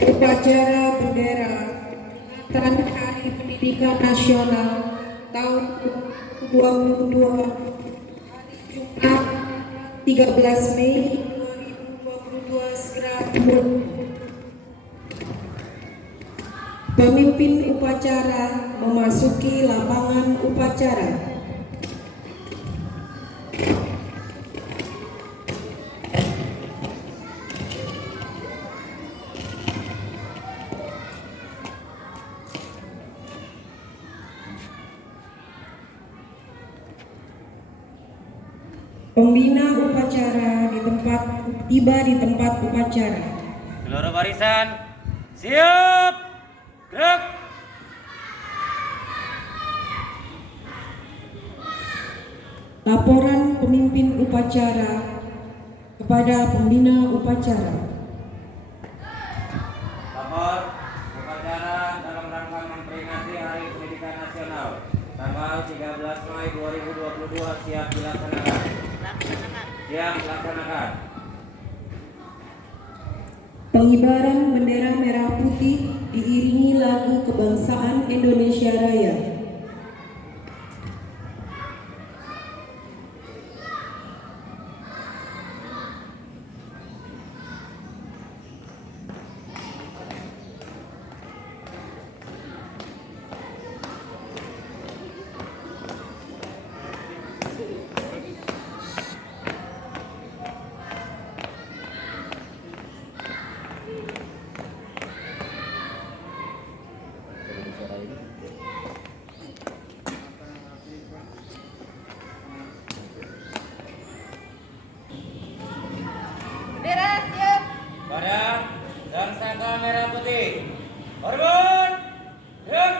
Upacara bendera peringatan Hari Pendidikan Nasional tahun 2022 hari Jumat 13 Mei 2022 segera dimulai. Pemimpin upacara memasuki lapangan upacara. Pembina upacara tiba di tempat upacara. Seluruh barisan siap, gerak. Laporan pemimpin upacara kepada pembina upacara. Lapor upacara dalam rangka memperingati Hari Pendidikan Nasional tanggal 13 Mei 2022 siap dilaksanakan. Siap dilaksanakan. Pengibaran bendera merah putih diiringi lagu kebangsaan Indonesia Raya. Bendera siap. Badan dan saka merah putih. Hormat. Gerak.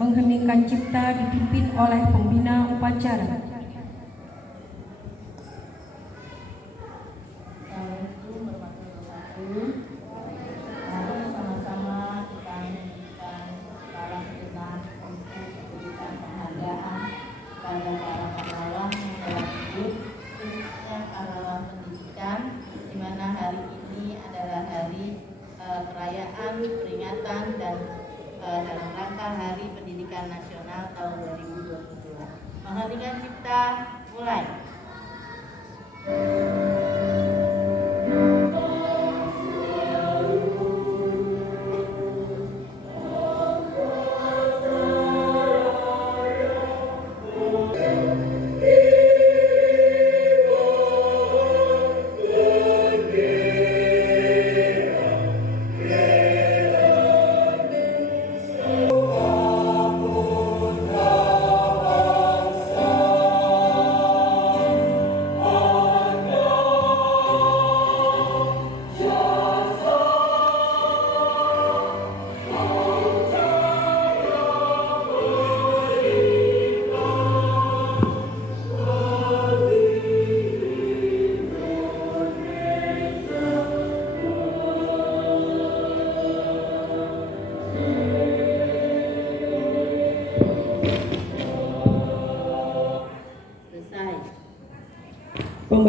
Mengheningkan cipta dipimpin oleh pembina upacara. Mari sama-sama kita menyanyikan salam kenal untuk memberikan penghargaan pada para pahlawan yang telah hidup, khususnya pahlawan pendidikan, di mana hari ini adalah hari perayaan peringatan dan dalam rangka Hari Pendidikan Nasional tahun 2022. Mengheningkan cipta, mulai.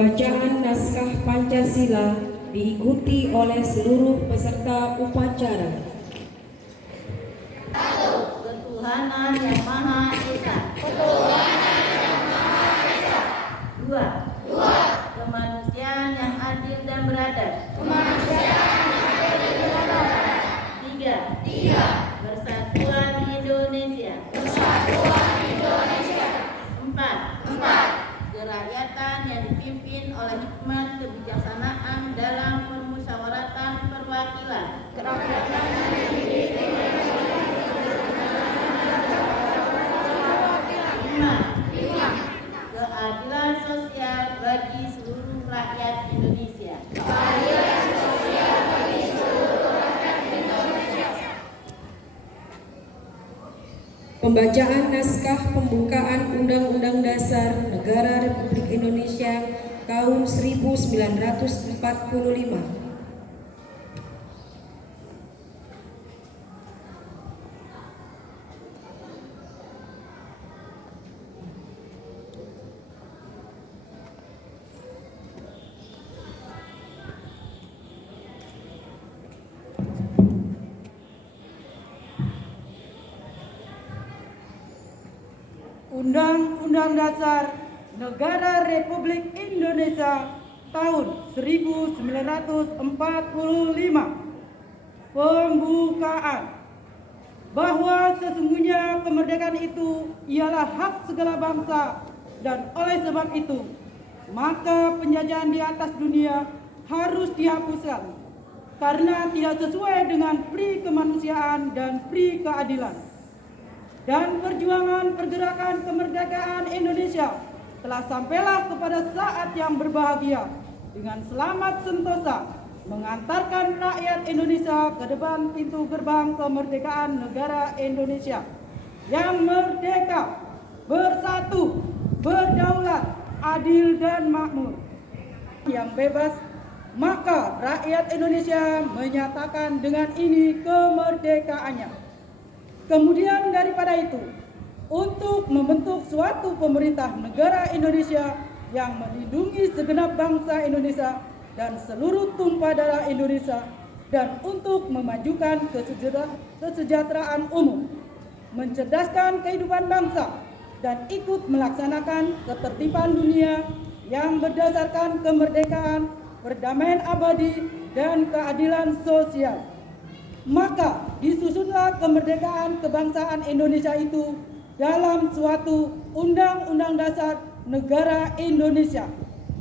Pembacaan naskah Pancasila diikuti oleh seluruh peserta upacara. Ketuhanan Yang Maha Esa. Dua. Kemanusiaan yang adil dan beradab. Tiga. Persatuan Indonesia. Empat. Kerakyatan yang dipimpin oleh hikmat kebijaksanaan dalam permusyawaratan perwakilan. Lima. Keadilan sosial bagi seluruh rakyat Indonesia. Pembacaan naskah pembukaan Undang-Undang Dasar Negara Republik Indonesia tahun 1945. Undang-Undang Dasar Negara Republik Indonesia tahun 1945. Pembukaan. Bahwa sesungguhnya kemerdekaan itu ialah hak segala bangsa, dan oleh sebab itu maka penjajahan di atas dunia harus dihapuskan karena tidak sesuai dengan pri kemanusiaan dan pri keadilan. Dan perjuangan pergerakan kemerdekaan Indonesia telah sampailah kepada saat yang berbahagia dengan selamat sentosa mengantarkan rakyat Indonesia ke depan pintu gerbang kemerdekaan negara Indonesia yang merdeka, bersatu, berdaulat, adil dan makmur, yang bebas. Maka rakyat Indonesia menyatakan dengan ini kemerdekaannya. Kemudian daripada itu, untuk membentuk suatu pemerintah negara Indonesia yang melindungi segenap bangsa Indonesia dan seluruh tumpah darah Indonesia, dan untuk memajukan kesejahteraan umum, mencerdaskan kehidupan bangsa, dan ikut melaksanakan ketertiban dunia yang berdasarkan kemerdekaan, perdamaian abadi, dan keadilan sosial. Maka disusunlah kemerdekaan kebangsaan Indonesia itu dalam suatu Undang-Undang Dasar Negara Indonesia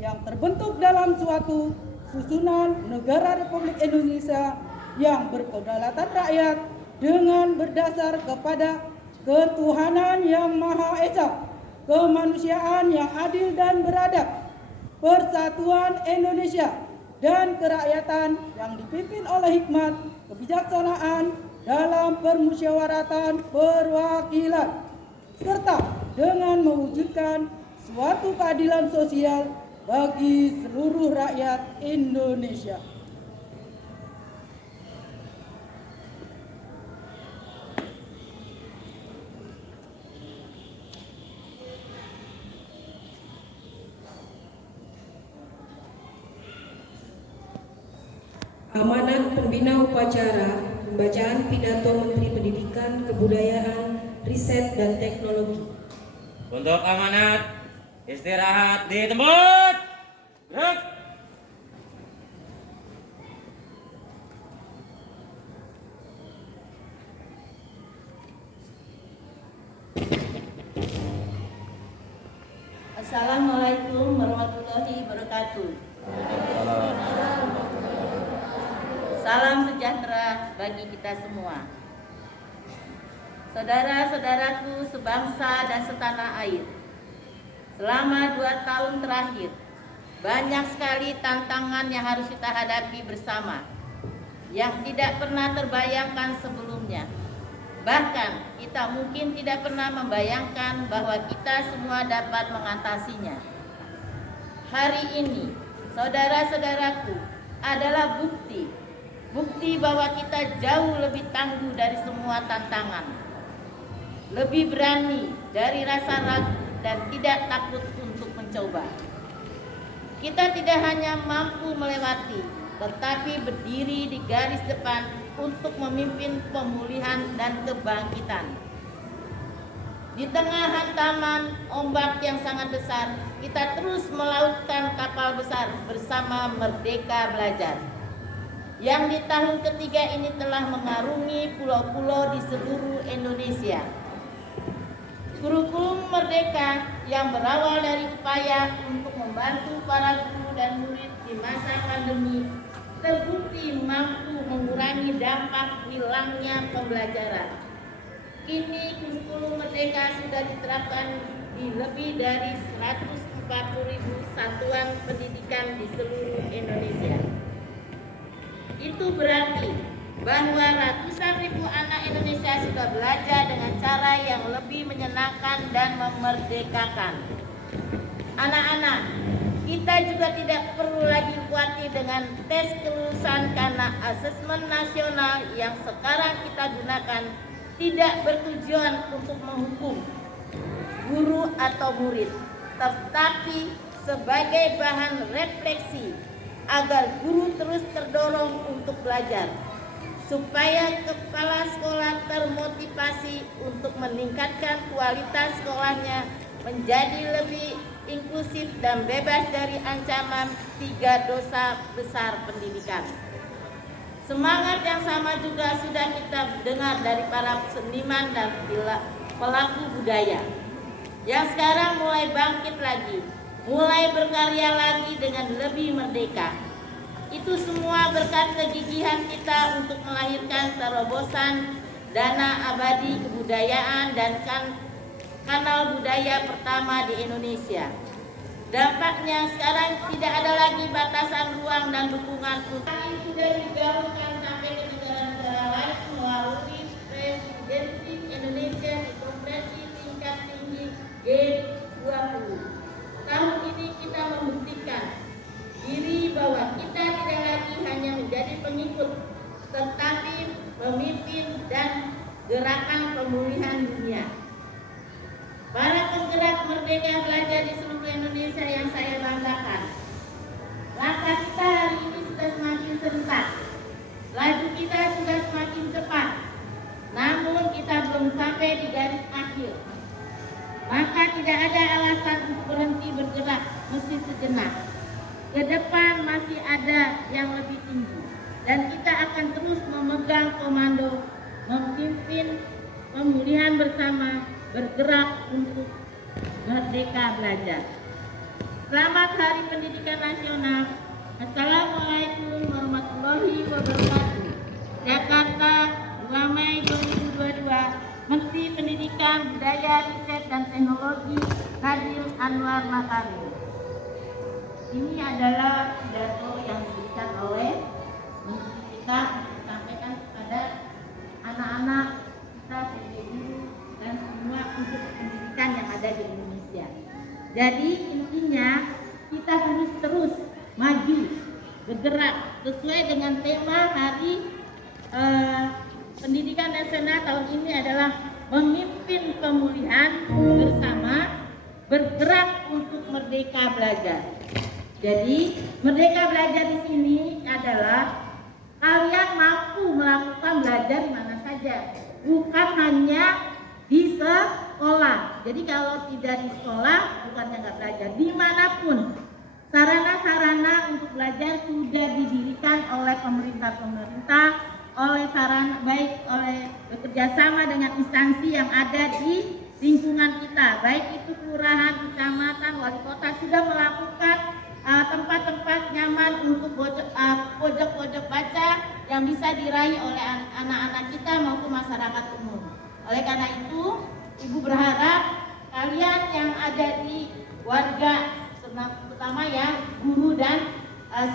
yang terbentuk dalam suatu susunan Negara Republik Indonesia yang berkedaulatan rakyat dengan berdasar kepada ketuhanan yang Maha Esa, kemanusiaan yang adil dan beradab, persatuan Indonesia, dan kerakyatan yang dipimpin oleh hikmat kebijaksanaan dalam permusyawaratan perwakilan, serta dengan mewujudkan suatu keadilan sosial bagi seluruh rakyat Indonesia. Amanat Pembina Upacara, pembacaan pidato Menteri Pendidikan, Kebudayaan, Riset dan Teknologi. Untuk amanat, istirahat di tempat. Gerak. Assalamualaikum warahmatullahi wabarakatuh. Salam sejahtera bagi kita semua. Saudara-saudaraku sebangsa dan setanah air, selama 2 tahun terakhir, banyak sekali tantangan yang harus kita hadapi bersama, yang tidak pernah terbayangkan sebelumnya. Bahkan kita mungkin tidak pernah membayangkan bahwa kita semua dapat mengatasinya. Hari ini, saudara-saudaraku, adalah bukti bahwa kita jauh lebih tangguh dari semua tantangan, lebih berani dari rasa ragu dan tidak takut untuk mencoba. Kita tidak hanya mampu melewati, tetapi berdiri di garis depan untuk memimpin pemulihan dan kebangkitan. Di tengah hantaman ombak yang sangat besar, kita terus melautkan kapal besar bersama Merdeka Belajar, yang di tahun ketiga ini telah mengarungi pulau-pulau di seluruh Indonesia. Kurikulum Merdeka yang berawal dari upaya untuk membantu para guru dan murid di masa pandemi terbukti mampu mengurangi dampak hilangnya pembelajaran. Kini kurikulum Merdeka sudah diterapkan di lebih dari 140.000 satuan pendidikan di seluruh Indonesia. Itu berarti bahwa ratusan ribu anak Indonesia sudah belajar dengan cara yang lebih menyenangkan dan memerdekakan. Anak-anak, kita juga tidak perlu lagi khawatir dengan tes kelulusan karena asesmen nasional yang sekarang kita gunakan tidak bertujuan untuk menghukum guru atau murid, tetapi sebagai bahan refleksi agar guru terus terdorong untuk belajar, supaya kepala sekolah termotivasi untuk meningkatkan kualitas sekolahnya menjadi lebih inklusif dan bebas dari ancaman 3 dosa besar pendidikan. Semangat yang sama juga sudah kita dengar dari para seniman dan pelaku budaya yang sekarang mulai bangkit lagi, mulai berkarya lagi dengan lebih merdeka. Itu semua berkat kegigihan kita untuk melahirkan terobosan dana abadi kebudayaan dan kanal budaya pertama di Indonesia. Dampaknya sekarang tidak ada lagi batasan ruang dan dukungan untuk sudah digaungkan sampai ke negara-negara lain melalui presidensi Indonesia di konferensi tingkat tinggi G20. Tahun ini kita membuktikan diri bahwa kita tidak lagi hanya menjadi pengikut, tetapi pemimpin dan gerakan pemulihan dunia. Para penggerak Merdeka Belajar di seluruh Indonesia yang saya banggakan, langkah kita hari ini sudah semakin serentak, laju kita sudah semakin cepat, namun kita belum sampai di garis akhir. Maka tidak ada alasan untuk berhenti bergerak meski sejenak. Ke depan masih ada yang lebih tinggi, dan kita akan terus memegang komando, memimpin pemulihan bersama, bergerak untuk Merdeka Belajar. Selamat Hari Pendidikan Nasional. Assalamualaikum warahmatullahi wabarakatuh. Jakarta, 2 Mei 2022. Menteri Pendidikan, Budaya, Riset, dan Teknologi Nadiem Anwar Makarim. Ini adalah pidato yang diberikan oleh Menteri kita untuk disampaikan kepada anak-anak kita, sebagai guru dan semua untuk pendidikan yang ada di Indonesia. Jadi intinya kita harus terus maju, bergerak sesuai dengan tema Hari Pendidikan Nasional tahun ini adalah memimpin pemulihan bersama, bergerak untuk Merdeka Belajar. Jadi Merdeka Belajar di sini adalah kalian mampu melakukan belajar di mana saja, bukan hanya di sekolah. Jadi kalau tidak di sekolah bukannya nggak belajar, dimanapun sarana-sarana untuk belajar sudah didirikan oleh pemerintah, oleh sarana baik oleh bekerjasama dengan instansi yang ada di lingkungan kita, baik itu kelurahan, kecamatan, wali kota sudah melakukan tempat-tempat nyaman untuk pojok-pojok baca yang bisa diraih oleh anak-anak kita maupun masyarakat umum. Oleh karena itu, Ibu berharap kalian yang ada di warga, terutama ya guru dan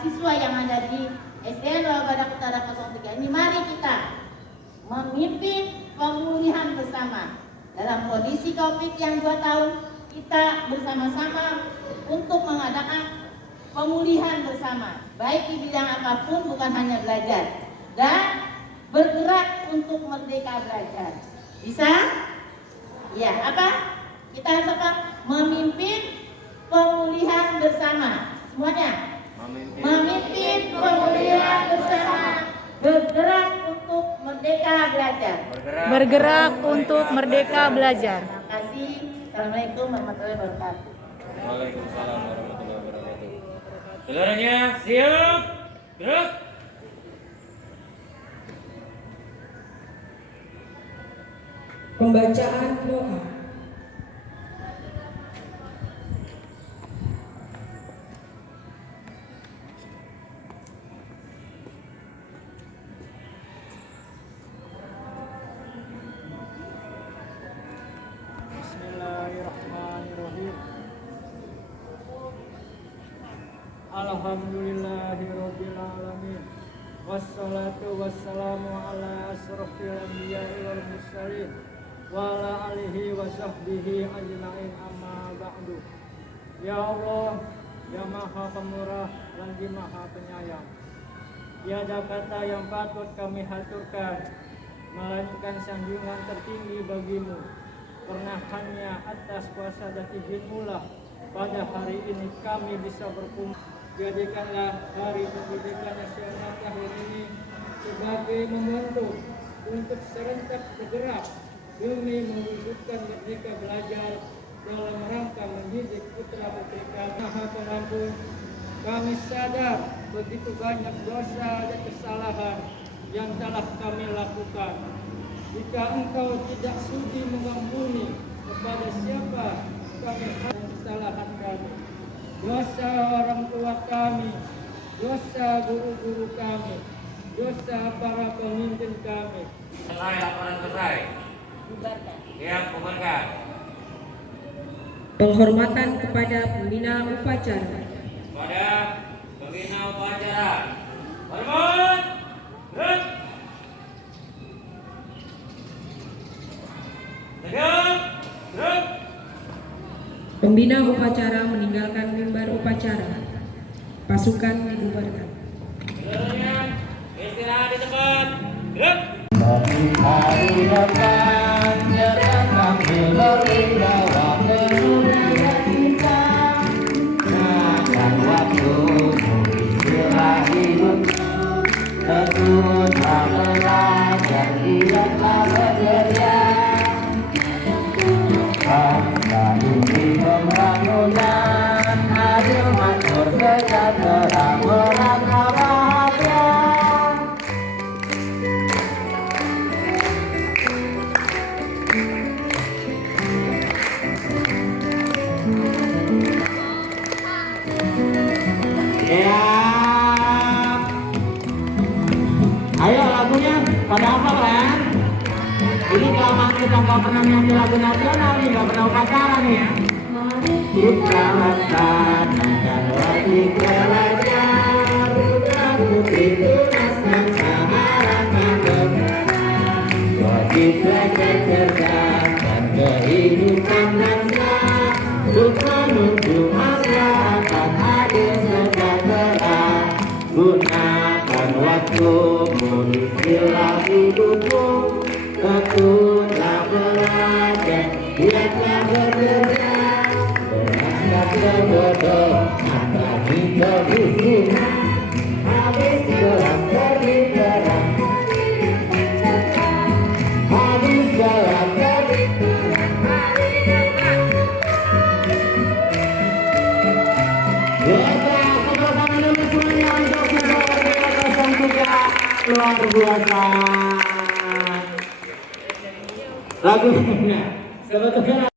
siswa yang ada di SDN Badak Utara 03 ini, mari kita memimpin pemulihan bersama. Dalam kondisi COVID yang 2 tahun, kita bersama-sama untuk mengadakan pemulihan bersama, baik di bidang apapun, bukan hanya belajar, dan bergerak untuk Merdeka Belajar. Bisa? Ya, apa? Kita harus apa? Memimpin pemulihan bersama. semuanya. Memimpin Memimpin pemulihan bersama, bergerak untuk merdeka belajar. Bergerak untuk merdeka belajar. Terima kasih. Assalamualaikum warahmatullahi wabarakatuh. Waalaikumsalam warahmatullahi wabarakatuh. Seluruhnya siap. Gerak. Pembacaan doa. Bismillahirrahmanirrahim. Alhamdulillahirabbil alamin. Wassalatu wassalamu ala asrofil anbiya'i wal mursalin wa ala alihi wa sahbihi ajma'in, amma ba'du. Ya Allah, ya Maha Pemurah lagi Maha Penyayang, tiada kata yang patut kami haturkan melainkan sanjungan tertinggi bagimu. Karena hanya atas kuasa dan izin-Mu pada hari ini kami bisa berkumpul. Jadikanlah hari kemerdekaan nasional tahun ini sebagai momentum untuk serentak bergerak demi mewujudkan merdeka belajar dalam rangka mendidik putra putri kami. Maha Pengampun, kami sadar begitu banyak dosa dan kesalahan yang telah kami lakukan. Jika Engkau tidak sudi mengampuni kepada siapa kami akan kesalahan kami, dosa orang tua kami, dosa guru-guru kami, dosa para pemimpin kami. Selesai laporan selesai. Bubarkan. Yang bubarkan. Penghormatan kepada pembina upacara. Pada pembina upacara. Hormat. Gerak. Tegak. Gerak. Pembina upacara meninggalkan mimbar upacara. Pasukan dibubarkan. Seluruhnya istirahat di tempat. Gerak. Ayo lagunya pada apa kan? Ini kelamaan kita nggak pernah nyanyi lagu nasional nih, nggak pernah upacara nih ya. Kita laksanakan wajib belajar, putra putri tunas dan harapan. Wajib belajar cerdas dan kehidupan bangsa, untuk menuju masyarakat adil sejahtera. Gunakan waktumu, istilah hidupmu, tekunlah belajar, giatlah bekerja, berangkat sebodoh, angkati kemiskinan, habis gelap terbit terang, habis gelap terbit terang, hari depan. Luar biasa. Lagunya sebetulnya